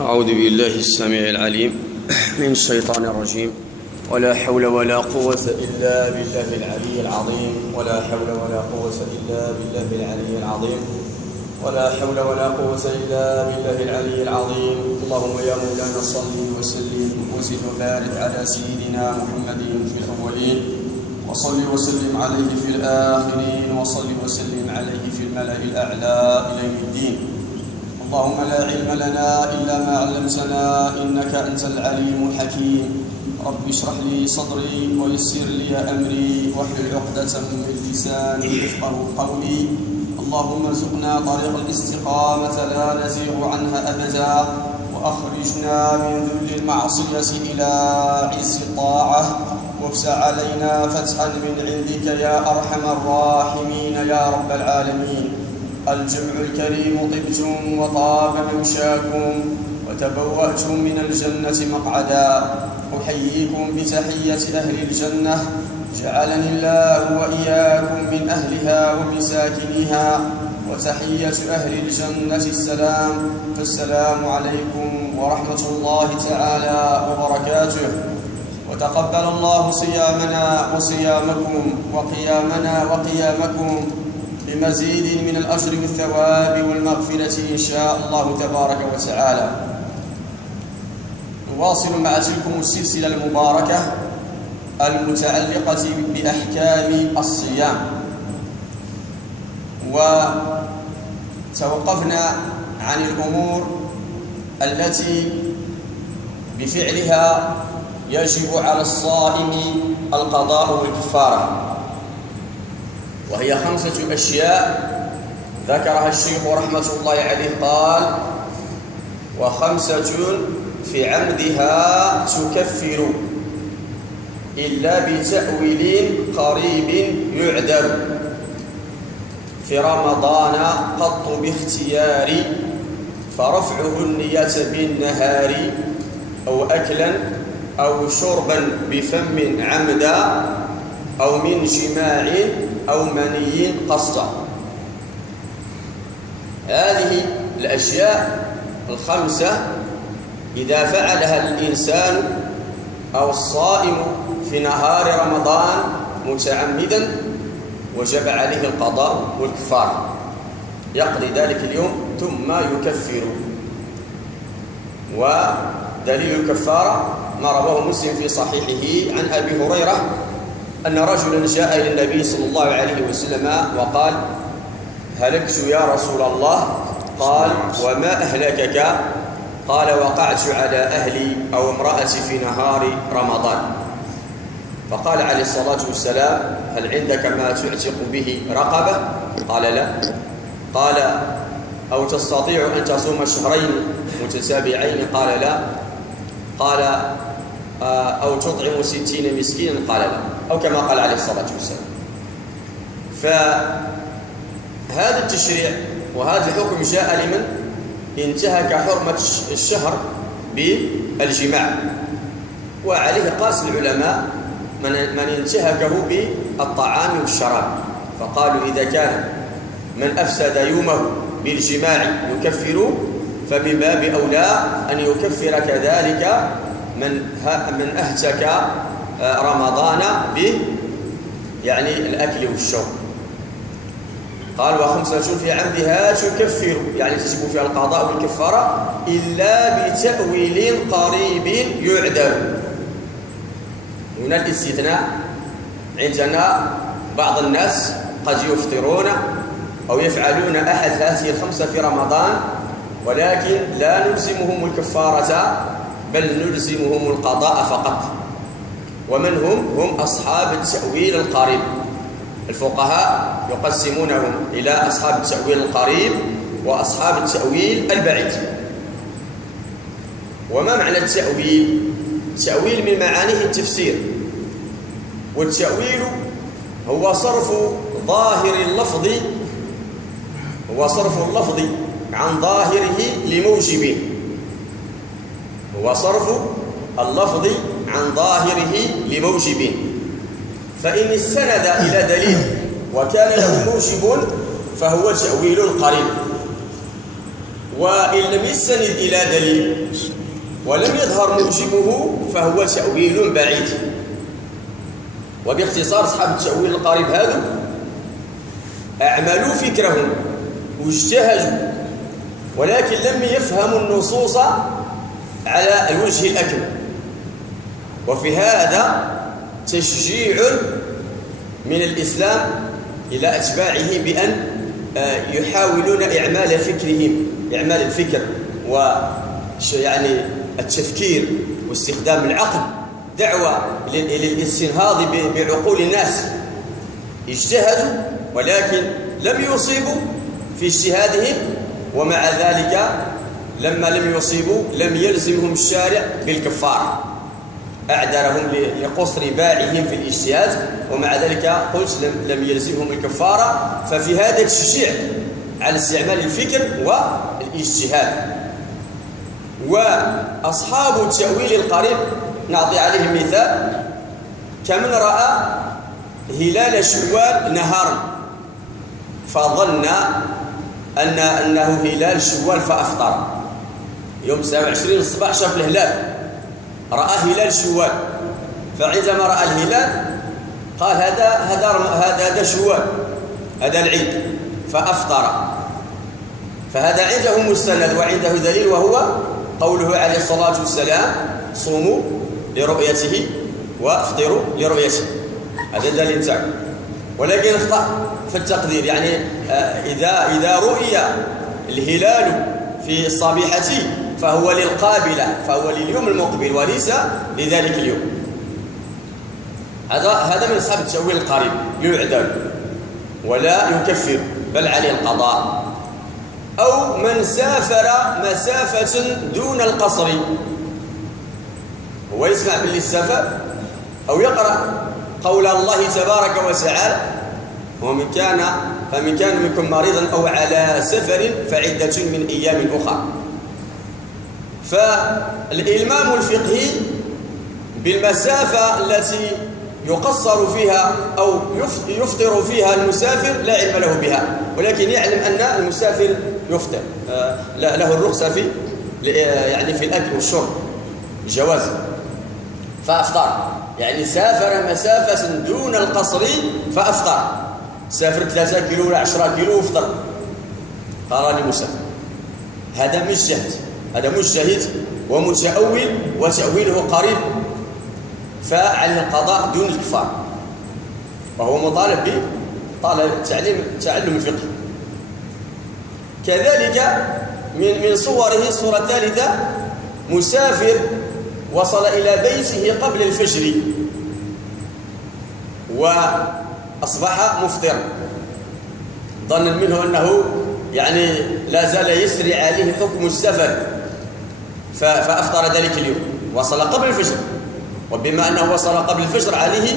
أعوذ بالله السميع العليم من الشيطان الرجيم. ولا حول ولا قوة إلا بالله العلي العظيم. ولا حول ولا قوة إلا بالله العلي العظيم. ولا حول ولا قوة إلا بالله العلي العظيم. اللهم يا مولانا صل وسلم وزد وبارك على سيدنا محمد في الأولين، وصل وسلم عليه في الآخرين، وصل وسلم عليه في الملأ الأعلى إلى يوم الدين. اللهم لا علم لنا إلا ما علمتنا إنك أنت العليم الحكيم. رب اشرح لي صدري ويسر لي أمري واحلل عقدة من لساني يفقهوا قولي. اللهم ارزقنا طريق الاستقامة لا نزيغ عنها أبدا، وأخرجنا من ذل المعصية إلى عز الطاعة، وافتح علينا فتحا من عندك يا أرحم الراحمين يا رب العالمين. الجمع الكريم طبتم وطاب ممشاكم وتبوأتم من الجنة مقعدا. أحييكم بتحية أهل الجنة، جعلني الله وإياكم من أهلها ومساكنها. وتحية أهل الجنة السلام، فالسلام عليكم ورحمة الله تعالى وبركاته. وتقبل الله صيامنا وصيامكم وقيامنا وقيامكم بمزيد من الأجر والثواب والمغفرة إن شاء الله تبارك وتعالى. نواصل مع تلكم السلسلة المباركة المتعلقة بأحكام الصيام، وتوقفنا عن الأمور التي بفعلها يجب على الصائم القضاء والكفارة، وهي 5 أشياء ذكرها الشيخ رحمة الله عليه. قال: و5 في عمدها تكفر إلا بتأويل قريب يعذر، في رمضان قط باختيار، فرفعه النية بالنهار، أو أكلا أو شربا بفم عمدا، أو من جماع أو مني قصدا. هذه الأشياء 5 إذا فعلها الإنسان أو الصائم في نهار رمضان متعمدا وجب عليه القضاء والكفارة، يقضي ذلك اليوم ثم يكفر. ودليل الكفارة ما رواه مسلم في صحيحه عن أبي هريرة أن رجلا جاء إلى النبي صلى الله عليه وسلم وقال: هلكت يا رسول الله. قال: وما أهلكك؟ قال: وقعت على أهلي أو امرأتي في نهار رمضان. فقال عليه الصلاة والسلام: هل عندك ما تعتق به رقبة؟ قال: لا. قال: أو تستطيع أن تصوم شهرين متتابعين؟ قال: لا. قال: أو تطعم 60 مسكينا؟ قال: لا. أو كما قال عليه الصلاة والسلام. فهذا التشريع وهذا الحكم جاء لمن انتهك حرمة الشهر بالجماع، وعليه قاس العلماء من انتهكه بالطعام والشراب، فقالوا إذا كان من أفسد يومه بالجماع يكفر، فمن باب أولى أن يكفر كذلك من أهتك رمضان يعني الأكل والشرب. قال: و5 في عمدها تكفر، يعني تجب فيها القضاء والكفارة إلا بتأويل قريب يعذر. هنا الاستثناء، عندنا بعض الناس قد يفطرون أو يفعلون أحد هذه 5 في رمضان، ولكن لا نلزمهم الكفارة بل نلزمهم القضاء فقط. ومن هم أصحاب التأويل القريب. الفقهاء يقسمونهم إلى أصحاب التأويل القريب وأصحاب التأويل البعيد. وما معنى التأويل؟ التأويل من معانيه التفسير، والتأويل هو صرف ظاهر اللفظ، هو صرف اللفظ عن ظاهره لموجب، هو صرف اللفظ عن ظاهره لموجب. فإن استند إلى دليل وكان له موجب فهو تأويل قريب، وإن لم يستند إلى دليل ولم يظهر موجبه فهو تأويل بعيد. وباختصار أصحاب التأويل القريب هذا أعملوا فكرهم واجتهدوا ولكن لم يفهموا النصوص على الوجه الأكمل. وفي هذا تشجيع من الإسلام إلى أتباعه بأن يحاولون إعمال فكرهم، إعمال الفكر ويعني التفكير واستخدام العقل، دعوة للاستنهاض بعقول الناس. اجتهدوا ولكن لم يصيبوا في اجتهادهم، ومع ذلك لما لم يصيبوا لم يلزمهم الشارع بالكفارة، أعذرهم لقصر باعهم في الاجتهاد، ومع ذلك قلت لم يلزمهم الكفارة. ففي هذا تشجيع على استعمال الفكر والاجتهاد. وأصحاب التأويل القريب نعطي عليهم مثال كمن رأى هلال شوال نهارا فظن أنه هلال شوال فأفطر. يوم 27 الصباح شاف الهلال، رأى هلال شوال، فعندما رأى الهلال قال هذا شوال، هذا العيد، فأفطر. فهذا عنده مستند وعنده دليل، وهو قوله عليه الصلاة والسلام: صوموا لرؤيته وافطروا لرؤيته. هذا الدليل تاعه. ولكن اخطأ في التقدير، يعني إذا رؤي الهلال في الصبيحة فهو للقابلة، فهو لليوم المقبل وليس لذلك اليوم. هذا من أصحاب التأويل القريب، يعدل ولا يكفر بل عليه القضاء. أو من سافر مسافة دون القصر، هو يسمع بالسفر أو يقرأ قول الله تبارك وتعالى: فمن كان منكم مريضا أو على سفر فعدة من أيام أخرى. فالإلمام الفقهي بالمسافة التي يقصر فيها أو يفطر فيها المسافر لا علم له بها، ولكن يعلم أن المسافر يفطر، له الرخصة في الأكل والشرب جواز، فأفطر. يعني سافر مسافة دون القصر فأفطر، سافر 3 كيلو ولا 10 كيلو وافطر، قال لي مسافر. هذا مجتهد، هذا مجتهد ومتأول وتأويله قريب، فعليه القضاء دون الكفار، وهو مطالب تعلم الفقه. كذلك من صوره الصورة الثالثة: مسافر وصل إلى بيته قبل الفجر وأصبح مفطرا، ظنا منه أنه لا زال يسري عليه حكم السفر، فأفطر ذلك اليوم، وصل قبل الفجر. وبما أنه وصل قبل الفجر عليه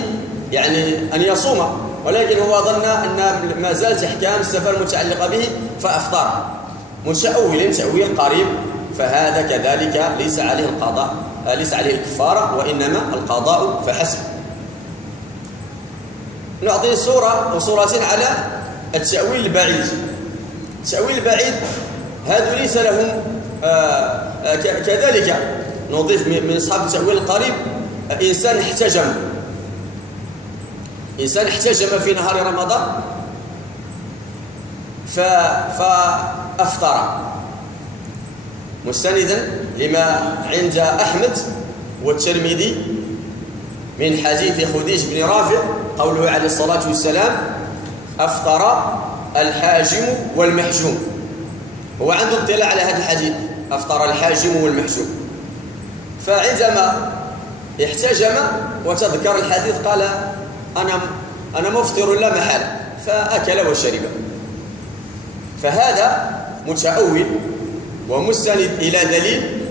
أن يصوم، ولكن هو ظن أن ما زالت أحكام السفر متعلقة به فأفطر. متأول تأويل قريب، فهذا كذلك ليس عليه القضاء، ليس عليه الكفارة، وإنما القضاء فحسب. نعطي صورة وصورتين على التأويل البعيد. التأويل البعيد هذا ليس لهم كذلك نضيف من أصحاب التأويل القريب: إنسان احتجم في نهار رمضان فأفطر، مستندا لما عند أحمد والترمذي من حديث خديج بن رافع قوله عليه الصلاة والسلام: أفطر الحاجم والمحجوم. هو عنده اطلاع على هذا الحديث: أفطر الحاجم والمحجوم. فعندما احتجم وتذكر الحديث قال: أنا مفطر لا محالة، فأكل وشرب. فهذا متأول ومستند إلى دليل،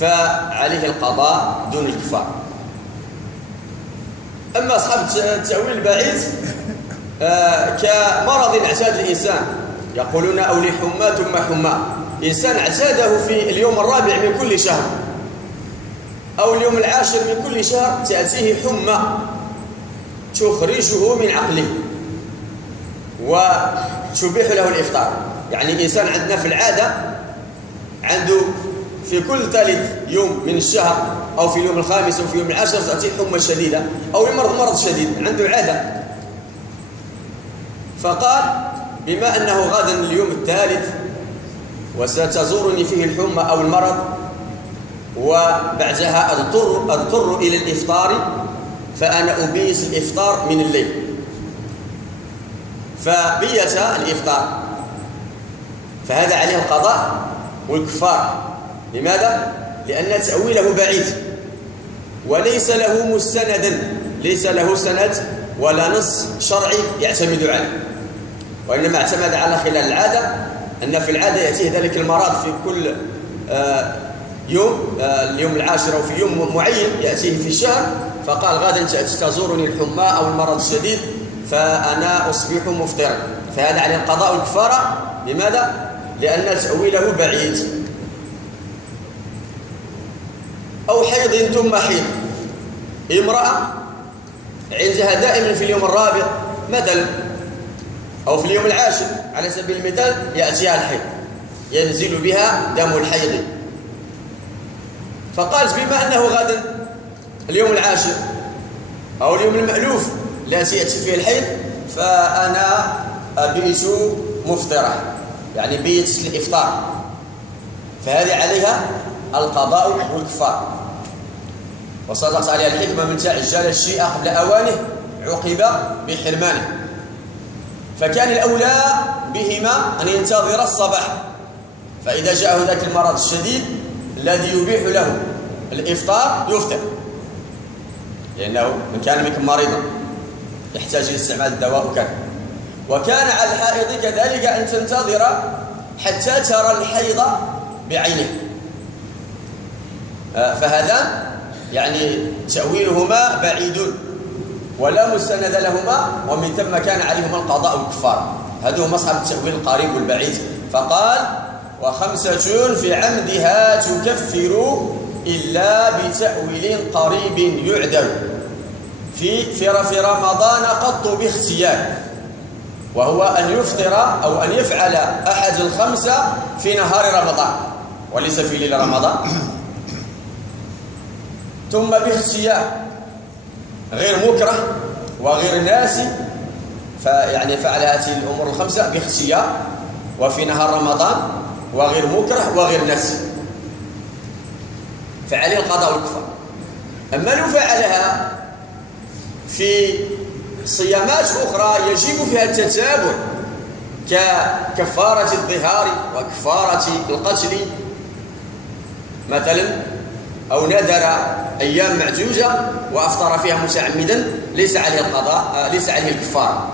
فعليه القضاء دون الكفار. أما أصحاب التأويل البعيد كمرض اعتاد الإنسان، يقولون: أو لحمى ثم حمى. إنسان اعتاده في اليوم الرابع من كل شهر أو اليوم العاشر من كل شهر تأتيه حمى تخرجه من عقله وتبيح له الإفطار، يعني إنسان عندنا في العادة عنده في كل ثالث يوم من الشهر أو في اليوم الخامس أو في اليوم العاشر تأتيه حمى شديدة أو يمرض مرض شديد، عنده عادة. فقال بما أنه غدا اليوم الثالث وستزورني فيه الحمى أو المرض وبعدها أضطر إلى الإفطار، فأنا أبيت الإفطار من الليل. فبيت الإفطار، فهذا عليه القضاء والكفار. لماذا؟ لأن تأويله بعيد وليس له مستندا، ليس له سند ولا نص شرعي يعتمد عليه، وإنما اعتمد على خلال العادة، أن في العادة يأتيه ذلك المرض في كل يوم، اليوم العاشر أو في يوم معين يأتيه في الشهر، فقال غدا تزورني الحمى أو المرض الشديد فأنا أصبح مفطرا، فهذا عليه القضاء والكفارة. لماذا؟ لأن تأويله بعيد. أو حيض ثم حيض، امرأة عندها دائما في اليوم الرابع مثلا أو في اليوم العاشر على سبيل المثال يأتيها الحيض، ينزل بها دم الحيض، فقالت بما أنه غدا اليوم العاشر أو اليوم المألوف لا سيأتي فيه الحيض، فأنا أبيت مفطرة، يعني بيت الإفطار، فهذه عليها القضاء والكفار. وصدقت عليها الحكمة من تعجل الشيء قبل أوانه عوقب بحرمانه، فكان الأولى بهما أن ينتظر الصباح، فإذا جاءه ذاك المرض الشديد الذي يبيح له الإفطار يفطر، لأنه من كان منكم مريضا يحتاج إلى استعمال الدواء وكذا. وكان على الحائض كذلك أن تنتظر حتى ترى الحيض بعينه، فهذا يعني تأويلهما بعيد ولا مستند لهما، ومن ثم كان عليهما القضاء والكفار. هذا هو مصحف التأويل القريب والبعيد. فقال وخمسة في عمدها تكفر إلا بتأويل قريب يعدل في رمضان قط باختيار، وهو أن يفطر أو أن يفعل أحد الخمسة في نهار رمضان وليس في ليل رمضان، ثم باختيار غير مكره وغير ناسي، فيعني فعل هذه الأمور الخمسة باختيار وفي نهار رمضان وغير مكره وغير ناسي، فعليه القضاء والكفار. أما لو فعلها في صيامات أخرى يجب فيها التتابع ككفارة الظهار وكفارة القتل مثلا، أو نذر أيام معجوزة وأفطر فيها متعمدا، ليس عليه القضاء، ليس عليه الكفارة.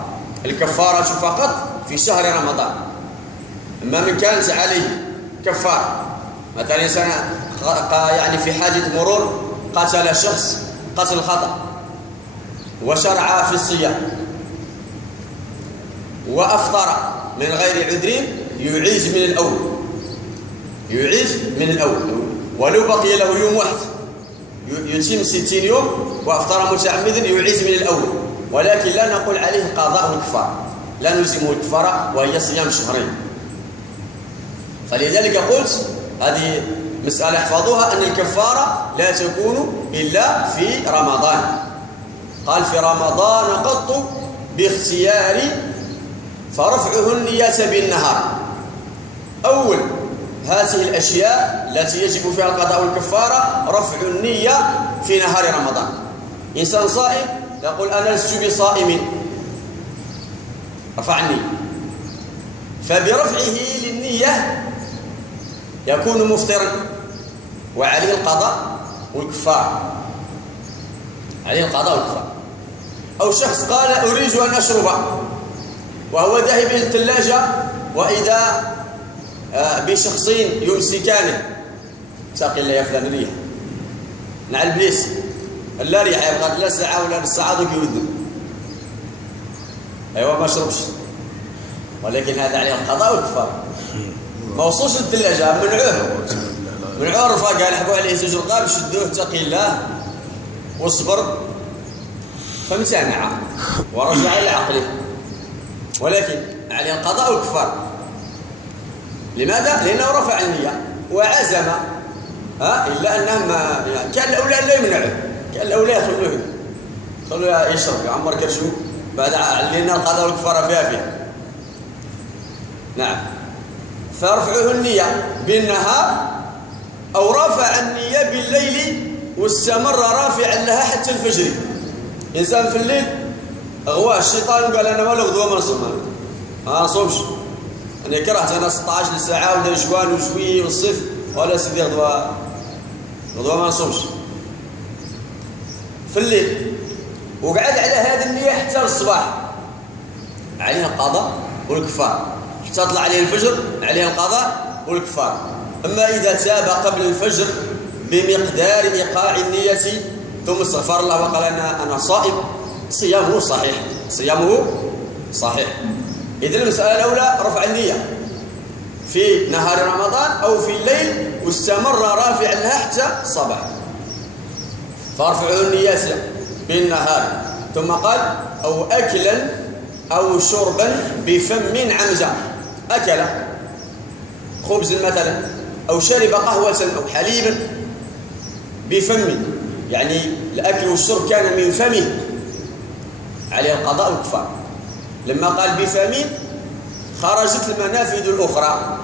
الكفارة فقط في شهر رمضان. أما من كانت عليه كفارة، مثلا إنسان يعني في حاجة مرور قتل شخص قتل خطأ وشرع في الصيام وأفطر من غير عذر يعيد من الأول، يعيد من الأول، ولو بقي له يوم واحد يتم 60 يوم وأفطر متعمدا يعيد من الأول، ولكن لا نقول عليه القضاء والكفارة، لا نلزمه الكفارة وهي صيام شهرين. فلذلك قلت هذه مسألة احفظوها، أن الكفارة لا تكون إلا في رمضان. قال في رمضان قط باختيار، فرفعه النية بالنهار. أول هذه الأشياء التي يجب فيها القضاء والكفارة رفع النية في نهار رمضان. إنسان صائم يقول أنا لست بصائم، رفع النية، فبرفعه للنية يكون مفطرا وعليه القضاء والكفارة، عليه القضاء والكفارة. أو شخص قال أريد أن أشرب وهو ذاهب إلى الثلاجة وإذا بشخصين يمسكانه، ساقي الله يا فلان ريح مع البليس لا ريح يبغى لا ساعة ولا نص ساعة يودوا، أيوة ما شربش، ولكن هذا عليه القضاء والكفارة. ما وصلش للثلاجة، منعوه الرفاق قال يحبوا عليه زوج رقاب شدوه اتقي الله واصبر، فامتنع ورجع إلى عقله، ولكن عليه القضاء والكفارة. لماذا؟ لأنه رفع النية وعزم، إلا أنه ما يعني كان الأولى لا يمنعه، كان الأولى يخلوه يشرب يعمر كرشو بعد، لأن القضاء والكفارة فيها. نعم. فرفعه النية بالنهار أو رفع النية بالليل واستمر رافعا لها حتى الفجر. إنسان في الليل غواه الشيطان وقال أنا ما غدوة ما نصوم، ما نصومش، أنا كرهت أنا 16 ساعة ولا جوان وشوي والصيف، ولا سيدي غدوة ما نصومش في الليل، وقعد على هذه النية حتى الصباح، عليه القضاء والكفار. حتى طلع عليه الفجر عليه القضاء والكفار. أما إذا تاب قبل الفجر بمقدار إيقاع النية ثم استغفر الله وقال أنا صائم، صيامه صحيح، صيامه صحيح. إذن المسألة الأولى رفع النية في نهار رمضان أو في الليل واستمر رافعا لها حتى الصباح، فارفعوا النية بالنهار. ثم قال أو أكلا أو شربا بفم عمزة، أكل خبز مثلا أو شرب قهوة أو حليبا بفم، يعني الأكل والشرب كان من فمه، عليه القضاء والكفار. لما قال بفم خرجت المنافذ الأخرى،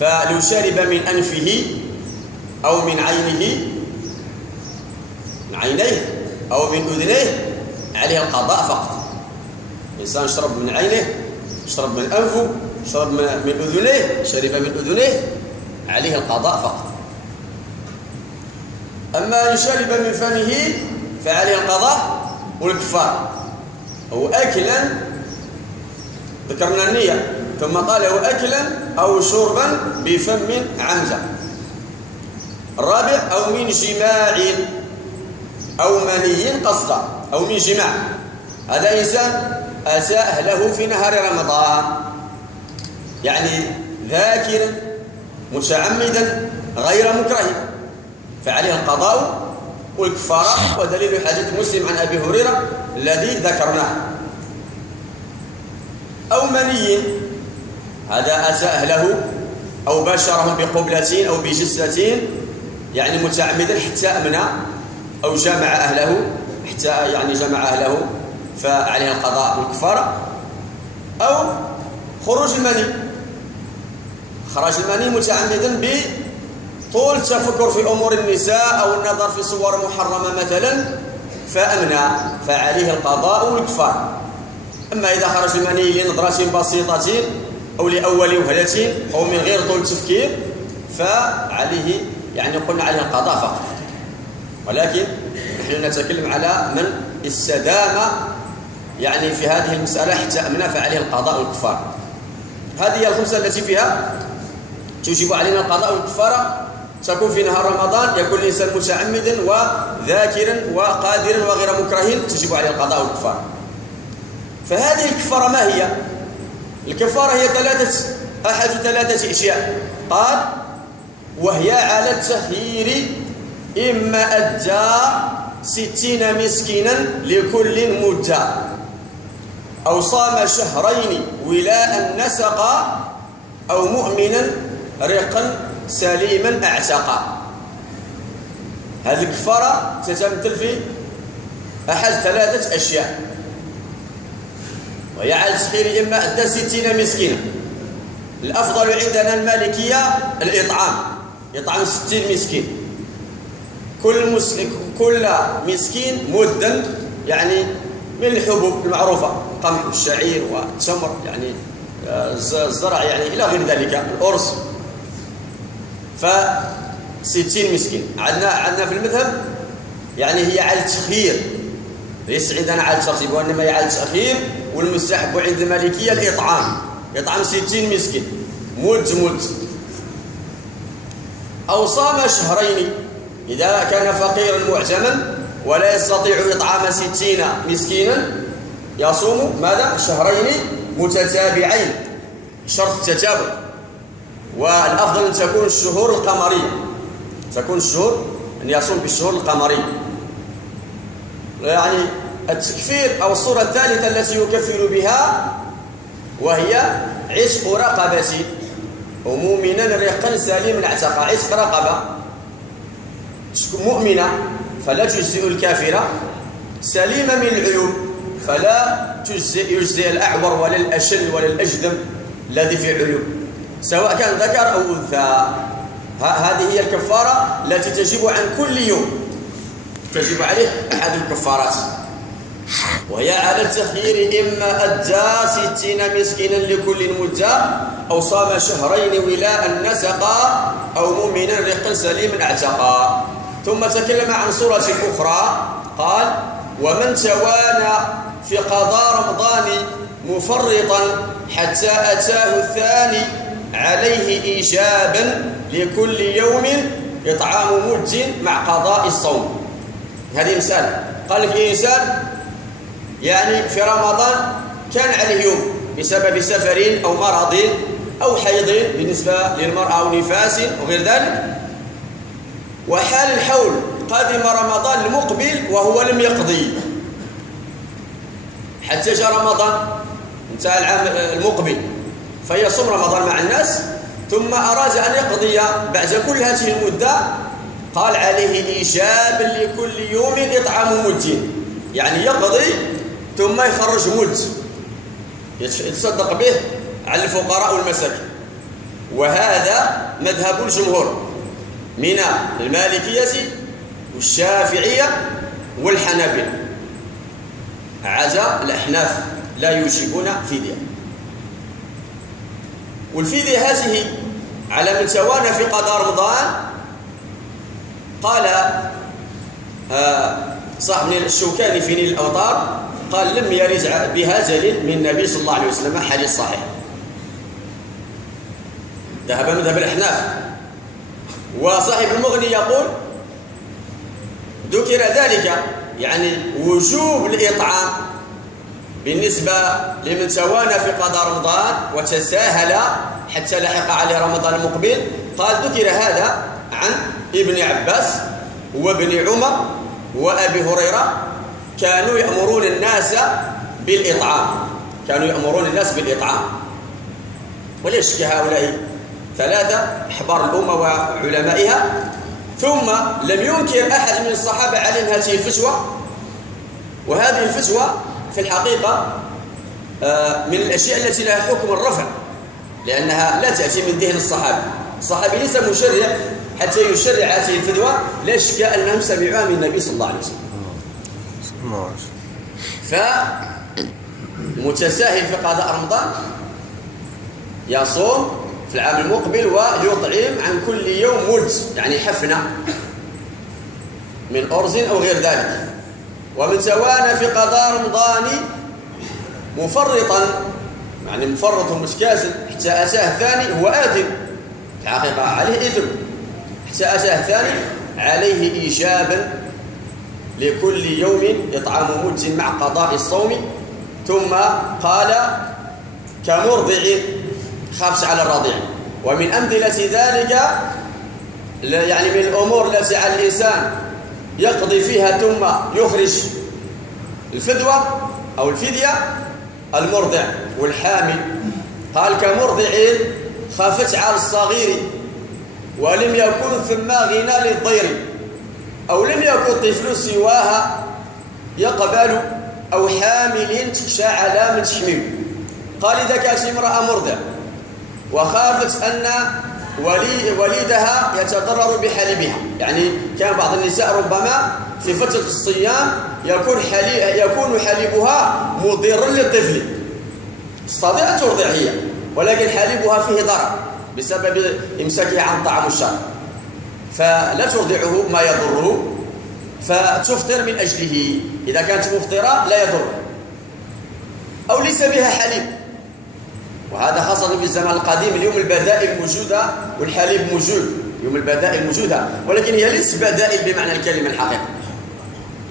فلو شرب من أنفه أو من عينه، من عينيه أو من أذنيه عليه القضاء فقط. إنسان شرب من عينه، شرب من أنفه، شرب من أذنيه، شرب من أذنيه، عليه القضاء فقط. أما إن شرب من فمه فعليه القضاء والكفار. أو أكلا، ذكرنا النية، ثم قال أو أكلا أو شربا بفم عمزة. الرابع أو من جماع أو مني قصدا، أو من جماع. هذا إنسان أتى أهله في نهار رمضان، يعني ذاكرا متعمدا غير مكره، فعليه القضاء والكفارة، ودليل حديث مسلم عن أبي هريرة الذي ذكرناه. أو مني، هذا أتى أهله أو باشرهم بقبلة أو بجسة، يعني متعمدا حتى أمنى، أو جمع أهله حتى يعني جمع أهله، فعليه القضاء والكفارة. أو خروج المني، خرج المني متعمدا بطول التفكر في أمور النساء أو النظر في صور محرمة مثلا فأمنى، فعليه القضاء والكفارة. أما إذا خرج المني لنظرة بسيطة أو لأول وهلة أو من غير طول التفكير فعليه يعني قلنا عليه القضاء فقط. ولكن نحن نتكلم على من استدام يعني في هذه المسألة حتى أمنى، فعليه القضاء والكفارة. هذه هي الخمسة التي فيها توجب علينا القضاء والكفارة. تكون في نهار رمضان، يكون الإنسان متعمدا وذاكرا وقادرا وغير مكره، تجب عليه القضاء والكفارة. فهذه الكفارة ما هي؟ الكفارة هي أحد ثلاثة أشياء. قال وهي على التخيير، إما أدى 60 مسكينا لكل مدة، أو صام شهرين ولاء نسقا، أو مؤمنا رقا سليما اعتقا. هذه الكفارة تتمثل في أحد ثلاثة أشياء، وهي على التخيير إما أدى 60 مسكينا. الأفضل عندنا المالكية الإطعام، يطعم 60 مسكين، كل مسكين مدا، يعني من الحبوب المعروفة، القمح والشعير والتمر، يعني الزرع يعني إلى غير ذلك، الأرز. ف60 مسكين. عندنا في المذهب يعني هي على التخيير، ليس عندنا على الترتيب، وإنما هي على التخيير. والمستحب عند المالكية الإطعام، يطعم 60 مسكين مد. أو صام شهرين، إذا كان فقيرا معجما ولا يستطيع إطعام 60 مسكينا يصوم ماذا؟ شهرين متتابعين، شرط التتابع. والأفضل أن تكون الشهور القمرية، تكون الشهور أن يصوم بالشهور القمرية. يعني التكفير أو الصورة الثالثة التي يكفر بها وهي عشق رقبة، ومؤمنا رقا سليما اعتق، عتق رقبة مؤمنة فلا تجزئ الكافرة، سليمة من العيوب فلا يجزئ الأعور ولا الأشل ولا الأجذم الذي في عيوب، سواء كان ذكر أو أنثى. هذه هي الكفارة التي تجب عن كل يوم، تجب عليه أحد الكفارات، وهي على التخيير: إما أدى 60 مسكينا لكل مدة، أو صام شهرين ولاء نسقا، أو مؤمنا رقا سليما اعتقا. ثم تكلم عن صورة أخرى قال: ومن توانى في قضاء رمضان مفرطا حتى أتاه الثاني عليه إيجابا لكل يوم إطعام مد مع قضاء الصوم. هذه مثال. قال لك إنسان يعني في رمضان كان عليه يوم بسبب سفر أو مرض أو حيض بالنسبة للمرأة أو نفاس وغير ذلك، وحال الحول قادم رمضان المقبل وهو لم يقضي حتى جاء رمضان انتهى العام المقبل، فيصوم رمضان مع الناس، ثم أراد أن يقضي بعد كل هذه المدة، قال عليه إيجاب لكل يوم إطعام مد، يعني يقضي ثم يخرج مد يتصدق به على الفقراء والمساكين. وهذا مذهب الجمهور من المالكية والشافعية والحنابلة، عدا الأحناف لا يوجبون فدية. والفدية هذه على من توانى في قضاء رمضان. قال صاحب الشوكاني في نيل الأوطار قال: لم يرد بها دليل من النبي صلى الله عليه وسلم حديث صحيح. ذهب مذهب الأحناف. وصاحب المغني يقول: ذكر ذلك يعني وجوب الإطعام بالنسبة لمن توانى في قضاء رمضان وتساهل حتى لحق عليه رمضان المقبل. قال: ذكر هذا عن ابن عباس وابن عمر وأبي هريرة، كانوا يأمرون الناس بالإطعام، ولا شك هؤلاء ثلاثة أحبار الأمة وعلمائها. ثم لم ينكر أحد من الصحابة عليهم هذه الفتوى، وهذه الفتوى في الحقيقة من الأشياء التي لها حكم الرفع، لأنها لا تأتي من ذهن الصحابة. الصحابي ليس مشرع حتى يشرع هذه الفتوى، لا شك أنهم سمعوها من النبي صلى الله عليه وسلم. فالمتساهل في قضاء رمضان يصوم في العام المقبل ويطعم عن كل يوم مد، يعني حفنة من أرز أو غير ذلك. ومن توانى في قضاء رمضان مفرطا، يعني مفرط ومتكاسل حتى أتاه الثاني، هو آثم في الحقيقة، عليه إثم، حتى أتاه الثاني عليه إيجابا لكل يوم إطعام مد مع قضاء الصوم. ثم قال: كمرضع خافت على الرضيع. ومن أمثلة ذلك يعني من الأمور التي على الإنسان يقضي فيها ثم يخرج الفدوة أو الفدية: المرضع والحامل. قال: كمرضع خافت على الصغير ولم يكن ثم غنى للضير، أو لم يكن طفل سواها يقبل، أو حامل تخشى على من تحمل. قال: إذا كانت امرأة مرضع وخافت أن وليدها يتضرر بحليبها، يعني كان بعض النساء ربما في فترة الصيام يكون حليبها مضرا للطفل، تستطيع أن ترضع هي، ولكن حليبها فيه ضرر بسبب إمساكها عن طعام الشرب، فلا ترضعه ما يضره، فتفطر من أجله. إذا كانت مفطرة لا يضر، أو ليس بها حليب، وهذا خاصة في الزمان القديم. اليوم البدائل موجودة والحليب موجود، اليوم البدائل موجودة، ولكن هي ليست بدائل بمعنى الكلمة الحقيقة.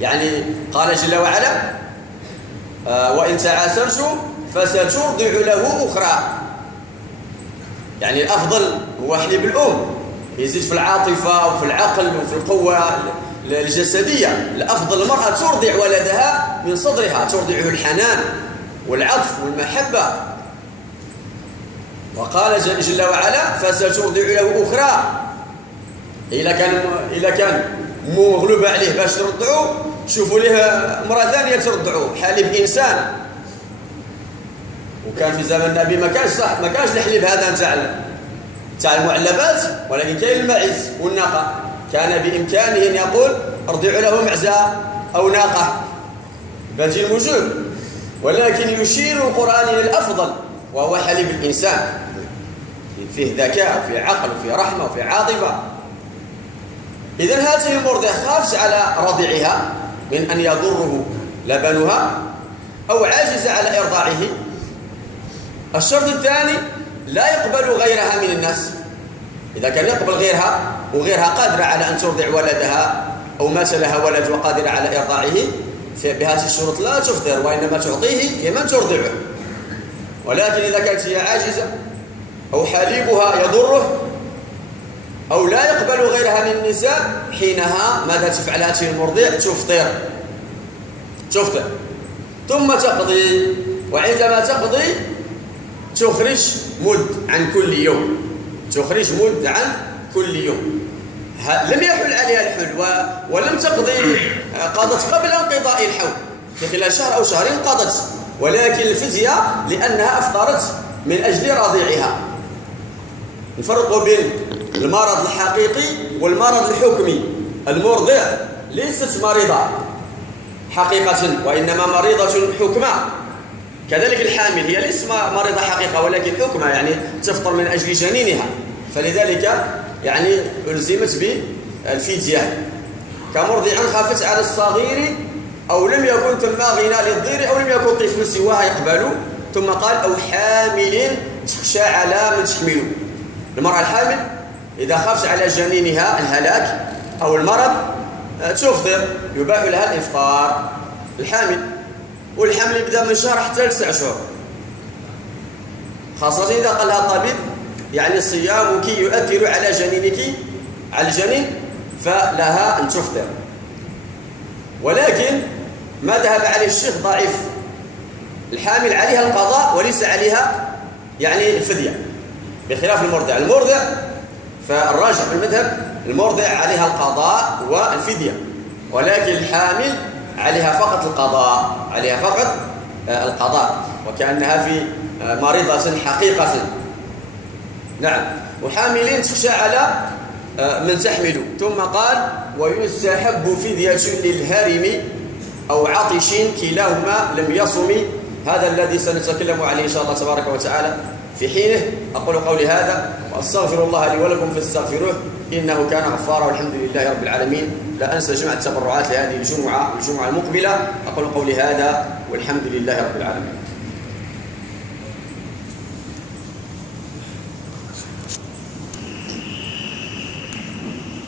يعني قال جل وعلا: وإن تعاسرتم فسترضع له أخرى. يعني الأفضل هو حليب الأم، يزيد في العاطفة وفي العقل وفي القوة الجسدية. الأفضل المرأة ترضع ولدها من صدرها، ترضعه الحنان والعطف والمحبة. وقال جل وعلا فسترضع له أخرى. إذا كان مغلوب عليه باش ترضعوا، شوفوا له امرأة ثانية ترضعوا، حليب إنسان. وكان في زمن النبي ما كانش الحليب هذا تاع المعلبات، ولكن كاين الماعز والناقة. كان بإمكانه أن يقول ارضعوا له معزة أو ناقة بهذه الوجوه، ولكن يشير القرآن إلى الأفضل وهو حليب الإنسان، فيه ذكاء، فيه عقل، فيه رحمة، وفيه عاطفة. إذن هذه المرضعة خافت على رضيعها من أن يضره لبنها أو عاجز على إرضاعه. الشرط الثاني لا يقبل غيرها من الناس. إذا كان يقبل غيرها وغيرها قادرة على أن ترضع ولدها أو مات لها ولد وقادرة على إرضاعه، بهذه الشروط لا تفطر، وإنما تعطيه لمن ترضعه. ولكن إذا كانت هي عاجزة أو حليبها يضره أو لا يقبل غيرها من النساء، حينها ماذا تفعل هذه المرضع؟ تفطر ثم تقضي. وعندما تقضي تخرج مد عن كل يوم، لم يحل عليها الحل ولم تقضي، قضت قبل انقضاء الحول في خلال شهر أو شهرين قضت، ولكن الفدية لأنها أفطرت من أجل رضيعها. الفرق بين المرض الحقيقي والمرض الحكمي. المرضع ليست مريضة حقيقة، وإنما مريضة حكما. كذلك الحامل هي ليست مريضة حقيقة ولكن حكما، يعني تفطر من أجل جنينها، فلذلك يعني ألزمت بالفدية. كمرضع خافت على الصغير أو لم يكن ثم غنى للضير أو لم يكن طفل سواها يقبل. ثم قال أو حامل تخشى على من تحمله. المرأة الحامل إذا خافت على جنينها الهلاك أو المرض تفطر، يباح لها الإفطار. الحامل، والحمل يبدأ من شهر حتى ل9 أشهر، خاصة إذا قال لها الطبيب يعني صيامك يؤثر على جنينك، على الجنين، فلها أن تفطر. ولكن ما ذهب عليه الشيخ ضعيف. الحامل عليها القضاء وليس عليها يعني الفدية، بخلاف المرضع فالراجح في المذهب المرضع عليها القضاء والفدية، ولكن الحامل عليها فقط القضاء، وكأنها في مريضة حقيقة. نعم. وحامل تخشى على من تحمل. ثم قال ويستحب فدية للهرم أو عطش كلاهما لم يصم. هذا الذي سنتكلم عليه إن شاء الله تبارك وتعالى في حينه. أقول قولي هذا وأستغفر الله لي ولكم فاستغفروه إنه كان غفارا، والحمد لله رب العالمين. لا أنسى جمع التبرعات لهذه الجمعة المقبلة. أقول قولي هذا والحمد لله رب العالمين.